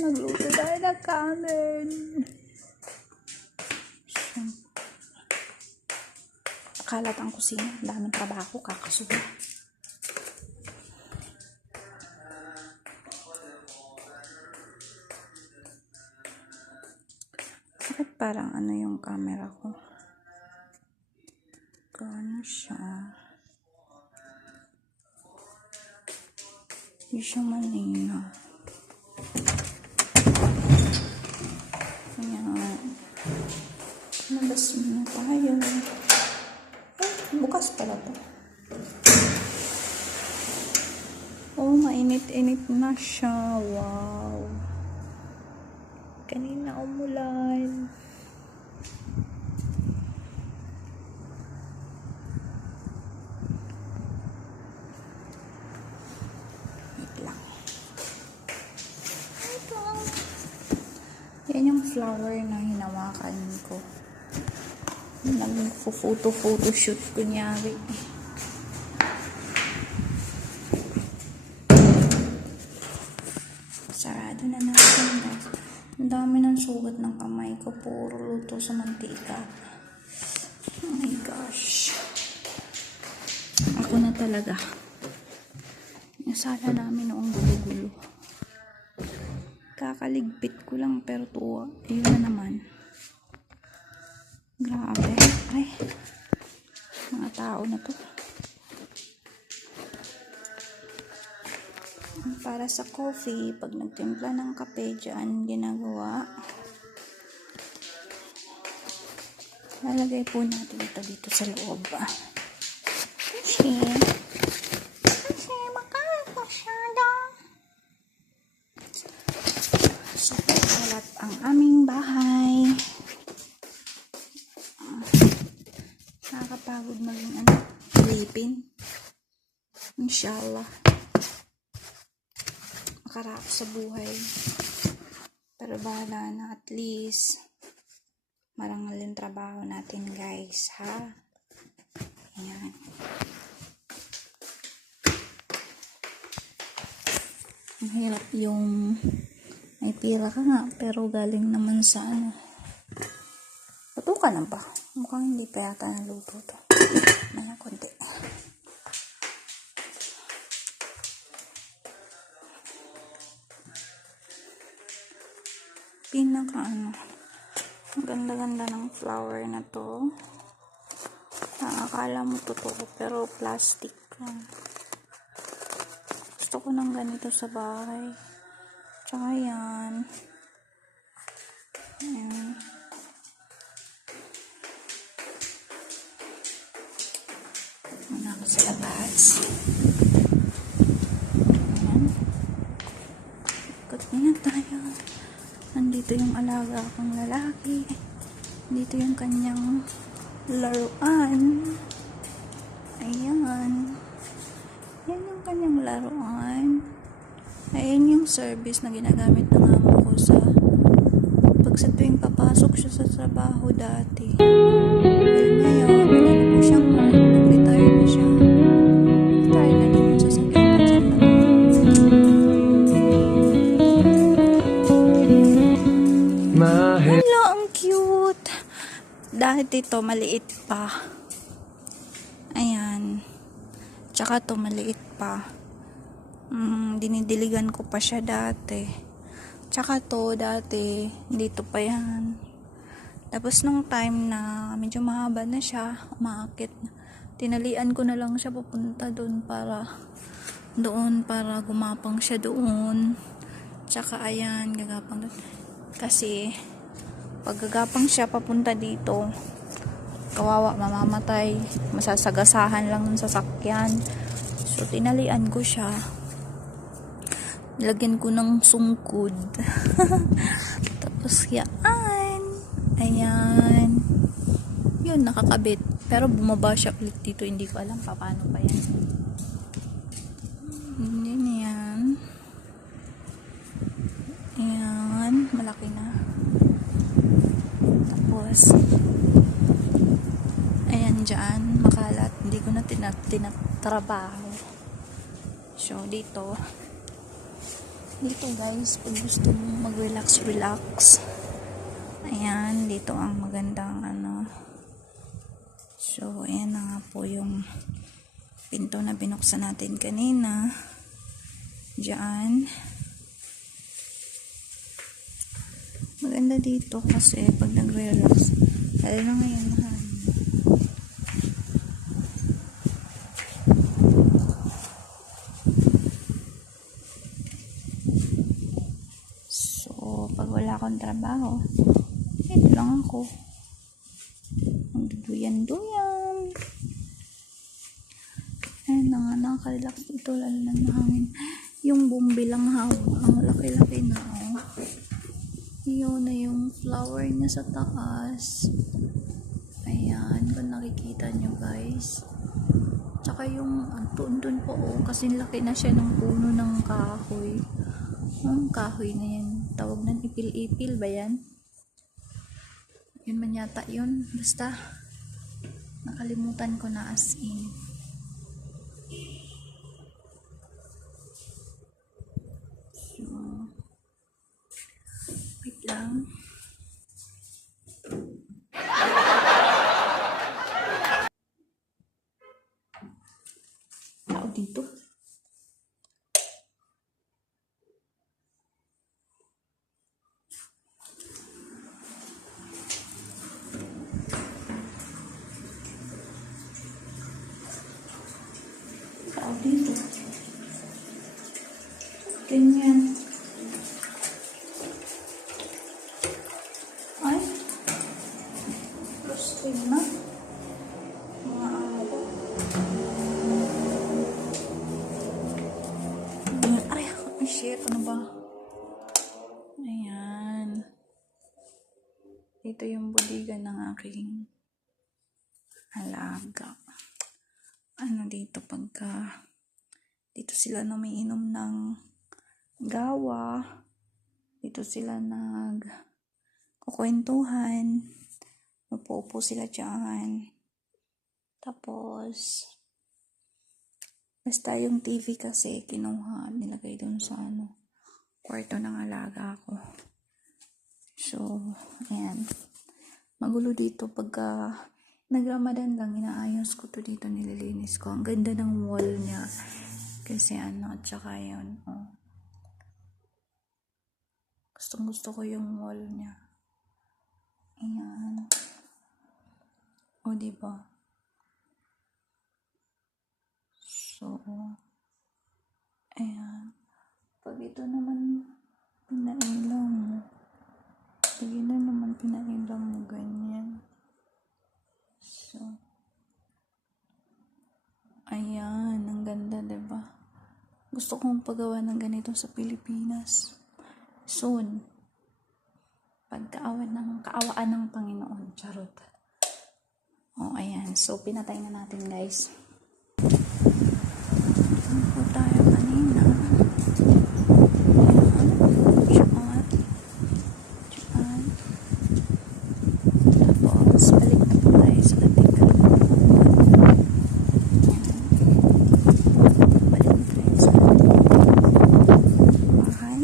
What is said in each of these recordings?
Nagluto tayo ng kanin. Kalat ang kusina. Daming trabaho. Kakasuha. Bakit parang ano yung camera ko? Gano siya? Hindi siya malinaw. Ayan. Labas muna tayo. Bukas pala to. Oh, mainit-init na siya. Wow. Kanina umulan. Wait lang. Yan yung flower na hinawakan ko. Nag-photo shoot kunyari. Sarado na natin, guys. Ang dami ng sugat ng kamay ko. Puro luto sa mantika. Oh my gosh. Ako na talaga. Yung sala namin noong gulo-gulo. Kakaligpit ko lang pero tuwa. Ayun na naman. Grabe. Ay. Mga tao na to. Para sa coffee, pag nagtimpla ng kape dyan, ginagawa. Lalagay po natin ito dito sa loob. Kasi, makakasyada. So, kalat ang aming bahay. Nakakapagod maging lipin. Inshallah. Makarap sa buhay. Pero bahala na, at least marangal yung trabaho natin, guys, ha? Ayan. Mahirap yung may pira ka nga, pero galing naman sa ano. Luto ka na ba? Mukhang hindi pa yata naluto to. Maya konti. Ang ganda-ganda ng flower na to. Akala mo totoo pero plastic lang. Gusto ko ng ganito sa bahay. Tsaka yan. Ayan. Muna ako sa labas. Ayan. Ikot muna tayo. Nandito yung alaga akong lalaki. Dito yung kanyang laruan. Ayan. Yan yung kanyang laruan. Ayan yung service na ginagamit ng amo ko sa pag sa tuwing papasok siya sa trabaho dati. Well, ngayon, wala na po siyang work. Nag-retire na siya. Retire na din yung sasakyan na siya. Hello, ang cute. Dahil ito, maliit pa. Ayan. Tsaka to maliit pa. Dinidiligan ko pa siya dati. Tsaka to, dati, dito pa yan. Tapos nung time na medyo mahaba na siya, umaakit. Tinalian ko na lang siya papunta doon para gumapang siya doon. Tsaka ayan, gagapang doon. Kasi pag gagapang siya papunta dito, kawawa, mamamatay, masasagasahan lang ng sasakyan. So tinalian ko siya, lagyan ko ng sungkod. Tapos yan, ayan, yun, nakakabit. Pero bumaba siya ulit dito, hindi ko alam paano pa yan. Hindi yan. Ayan, malaki na. Tapos ayan dyan, makalat. Hindi ko na tinatrabaho. So, dito Dito guys, pag gusto mong mag-relax, ayan, dito ang magandang ano. So, ayan na nga po yung pinto na binuksan natin kanina. Diyan. Maganda dito kasi pag nag-relax, lalo na ngayon mahal. So, pag wala akong trabaho, ito lang ako. Magduduyan-duyan. Ayan na nga, nakaka-relax dito, lalo na mahangin. Yung bumbilang hawak, ang laki-laki na, oh. Yun na yung flower niya sa taas. Ayan, kung nakikita nyo guys. Tsaka yung doon po, oh, kasi laki na siya ng puno ng kahoy. Ang kahoy na yan, tawag ng ipil-ipil ba yan? Yun man yata yun. Basta, nakalimutan ko na as in. So, wait lang. Tao dito. Tao dito. Ganyan. Ay. Roasted na. Mga araw. Ay, shit. Ano ba? Ayan. Ito yung bodega ng aking alaga. Ano dito pagka dito sila umiinom ng gawa. Dito sila kukwentuhan. Upo-upo sila dyan. Tapos basta yung TV kasi kinuha, nilagay dun sa kwarto ng alaga ko. So, ayan. Magulo dito pagka nag-Ramadan lang, inaayos ko to dito, nililinis ko. Ang ganda ng wall niya. Kasi at saka yun, oh. Gustong gusto ko yung wall niya. Ayan. O, diba? So, ayan. Pag ito naman, pinailang mo. Pag ito naman, pinailang mo, ganyan. So, ayan. Ang ganda, diba? Gusto kong pagawa ng ganito sa Pilipinas. Soon. Kaawaan ng Panginoon. Charot. O, ayan. So, pinatay na natin, guys. Ano po tayo kanina? Diyan. Tapos, balik na po tayo sa ating kaluluwa. Balik na tayo sa bahay.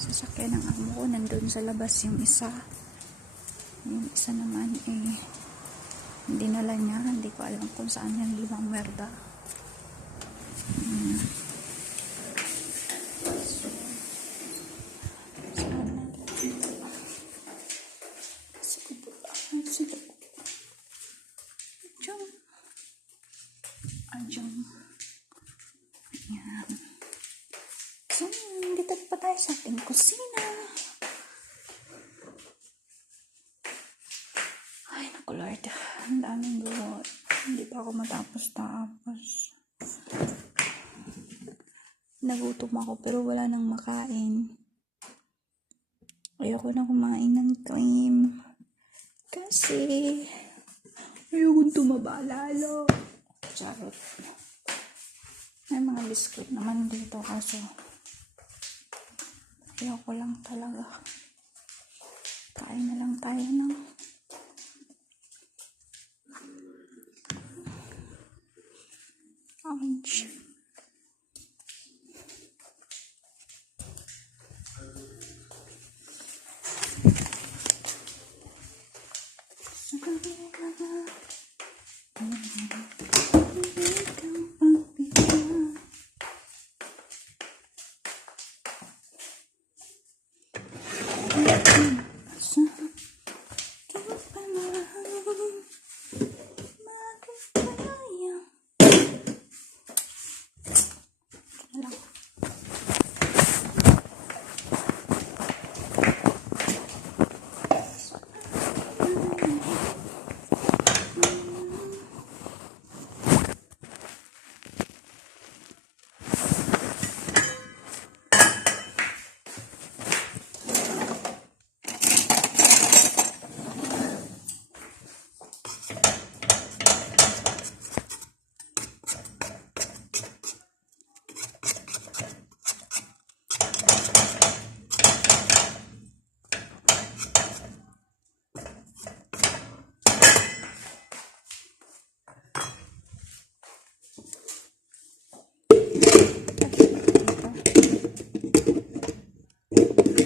Sasakyan ng amo ko. Nandun sa labas yung isa. Yung isa naman, hindi nala niya. Hindi ko alam kung saan yung limang merda. Andiyan. Ayan. So, dito pa tayo sa ating kusina. Ay, naku Lord. Ang daming gawa. Hindi pa ako matapos-tapos. Nagutom ako pero wala nang makain. Ayoko na kumain ng cream. Kasi ayokong tumaba lalo. Charot. May mga biskuit naman dito kaso ayoko lang talaga. Kain na lang tayo ng orange.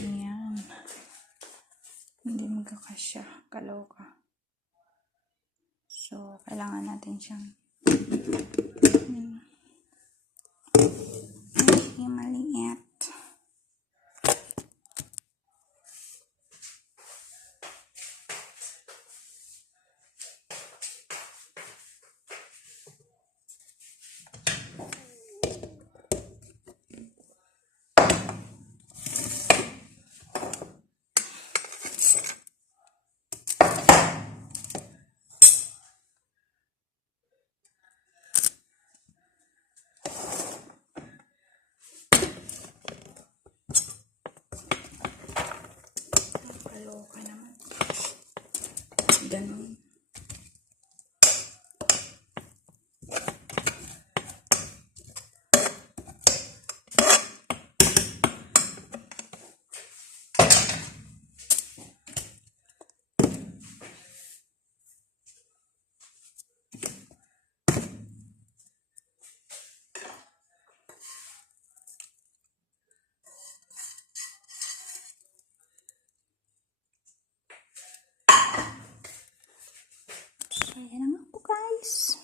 Ayan. Hindi magkakasya. Kaloka. So, kailangan natin siyang medyo maliit. Kaloka naman. Ganun. So, yan na nga po guys.